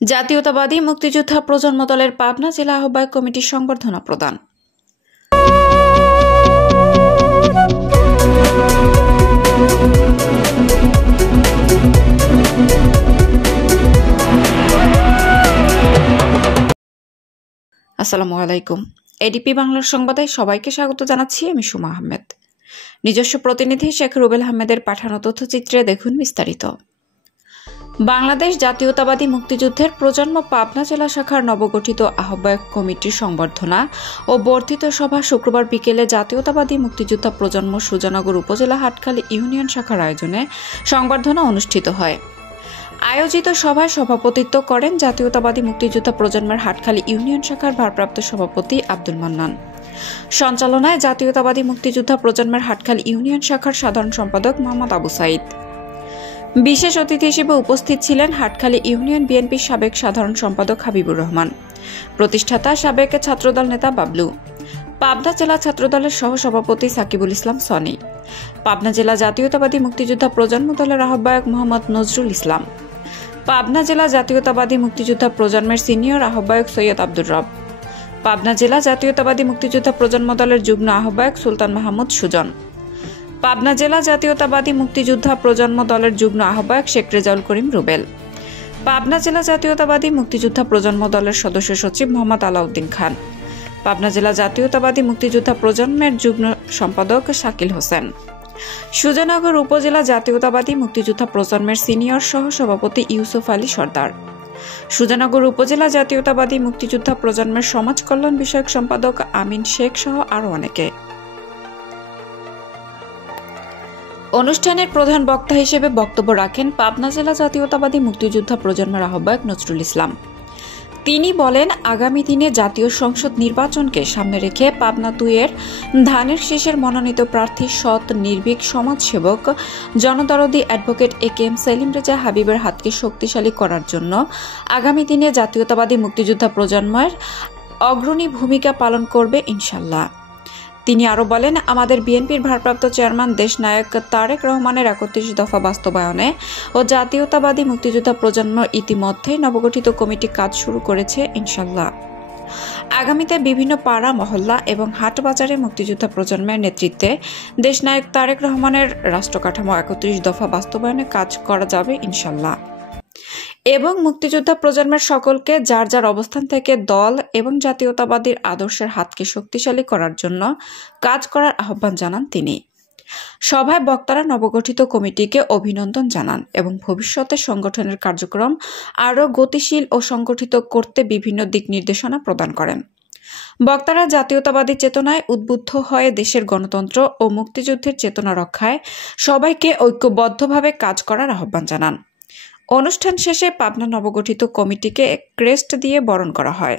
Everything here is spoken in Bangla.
জাতীয়তাবাদী মুক্তিযোদ্ধা প্রজন্ম দলের পাবনা জেলা আহ্বায়ক কমিটির সংবর্ধনা প্রদান। আসসালামু আলাইকুম। এডিপি বাংলার সংবাদে সবাইকে স্বাগত জানাচ্ছি। আমি সুমা আহমেদ। নিজস্ব প্রতিনিধি শেখ রুবেল আহমেদের পাঠানো তথ্যচিত্রে দেখুন বিস্তারিত। বাংলাদেশ জাতীয়তাবাদী মুক্তিযুদ্ধের প্রজন্ম পাবনা জেলা শাখার নবগঠিত আহ্বায়ক কমিটির সংবর্ধনা ও বর্ধিত সভা শুক্রবার বিকেলে জাতীয়তাবাদী মুক্তিযোদ্ধা প্রজন্ম সুজানগর উপজেলা হাটখালী ইউনিয়ন শাখার আয়োজনে সংবর্ধনা অনুষ্ঠিত হয়। আয়োজিত সভায় সভাপতিত্ব করেন জাতীয়তাবাদী মুক্তিযোদ্ধা প্রজন্মের হাটখালী ইউনিয়ন শাখার ভারপ্রাপ্ত সভাপতি আব্দুল মান্নান। সঞ্চালনায় জাতীয়তাবাদী মুক্তিযোদ্ধা প্রজন্মের হাটখালী ইউনিয়ন শাখার সাধারণ সম্পাদক মোহাম্মদ আবু সাইদ। বিশেষ অতিথি হিসেবে উপস্থিত ছিলেন হাটখালী ইউনিয়ন বিএনপির সাবেক সাধারণ সম্পাদক হাবিবুর রহমান, প্রতিষ্ঠাতা সাবেক ছাত্রদল নেতা বাবলু, পাবনা জেলা ছাত্রদলের সহসভাপতি সাকিবুল ইসলাম সনি, পাবনা জেলা জাতীয়তাবাদী মুক্তিযোদ্ধা প্রজন্ম দলের আহ্বায়ক মোহাম্মদ নজরুল ইসলাম, পাবনা জেলা জাতীয়তাবাদী মুক্তিযোদ্ধা প্রজন্মের সিনিয়র আহ্বায়ক সৈয়দ আব্দুর রব, পাবনা জেলা জাতীয়তাবাদী মুক্তিযোদ্ধা প্রজন্ম দলের যুগ্ম আহ্বায়ক সুলতান মাহমুদ সুজন, পাবনা জেলা জাতীয়তাবাদী মুক্তিযোদ্ধা প্রজন্ম দলের যুগ্ম আহ্বায়ক শেখ রেজাউল করিম রুবেল, পাবনা জেলা জাতীয়তাবাদী মুক্তিযোদ্ধা প্রজন্ম দলের সদস্য সচিব মোহাম্মদ আলাউদ্দিন খান, পাবনা জেলা জাতীয়তাবাদী মুক্তিযোদ্ধা প্রজন্মের যুগ্ম সম্পাদক শাকিল হোসেন, সুজানগর উপজেলা জাতীয়তাবাদী মুক্তিযোদ্ধা প্রজন্মের সিনিয়র সহ সভাপতি ইউসুফ আলী সর্দার, সুজানগর উপজেলা জাতীয়তাবাদী মুক্তিযোদ্ধা প্রজন্মের সমাজ কল্যাণ বিষয়ক সম্পাদক আমিন শেখ সহ আরও অনেকে। অনুষ্ঠানের প্রধান বক্তা হিসেবে বক্তব্য রাখেন পাবনা জেলা জাতীয়তাবাদী মুক্তিযোদ্ধা প্রজন্মের আহ্বায়ক নজরুল ইসলাম। তিনি বলেন, আগামী দিনে জাতীয় সংসদ নির্বাচনকে সামনে রেখে পাবনা 2-এর ধানের শীষের মনোনীত প্রার্থী সৎ নির্ভীক সমাজসেবক জনদরদী অ্যাডভোকেট AKM সেলিম রেজা হাবিবের হাতকে শক্তিশালী করার জন্য আগামী দিনে জাতীয়তাবাদী মুক্তিযোদ্ধা প্রজন্মের অগ্রণী ভূমিকা পালন করবে ইনশাল্লাহ। তিনি আরও বলেন, আমাদের বিএনপির ভারপ্রাপ্ত চেয়ারম্যান দেশনায়ক তারেক রহমানের 31 দফা বাস্তবায়নে ও জাতীয়তাবাদী মুক্তিযোদ্ধা প্রজন্ম ইতিমধ্যেই নবগঠিত কমিটি কাজ শুরু করেছে ইনশাল্লাহ। আগামীতে বিভিন্ন পাড়া মহল্লা এবং হাট বাজারে মুক্তিযোদ্ধা প্রজন্মের নেতৃত্বে দেশনায়ক তারেক রহমানের রাষ্ট্রকাঠামো 31 দফা বাস্তবায়নে কাজ করা যাবে ইনশাল্লাহ এবং মুক্তিযোদ্ধা প্রজন্মের সকলকে যার যার অবস্থান থেকে দল এবং জাতীয়তাবাদীর আদর্শের হাতকে শক্তিশালী করার জন্য কাজ করার আহ্বান জানান তিনি। সভায় বক্তারা নবগঠিত কমিটিকে অভিনন্দন জানান এবং ভবিষ্যতে সংগঠনের কার্যক্রম আরও গতিশীল ও সংগঠিত করতে বিভিন্ন দিক নির্দেশনা প্রদান করেন। বক্তারা জাতীয়তাবাদী চেতনায় উদ্বুদ্ধ হয়ে দেশের গণতন্ত্র ও মুক্তিযুদ্ধের চেতনা রক্ষায় সবাইকে ঐক্যবদ্ধভাবে কাজ করার আহ্বান জানান। অনুষ্ঠান শেষে পাবনা নবগঠিত কমিটিকে ক্রেস্ট দিয়ে বরণ করা হয়।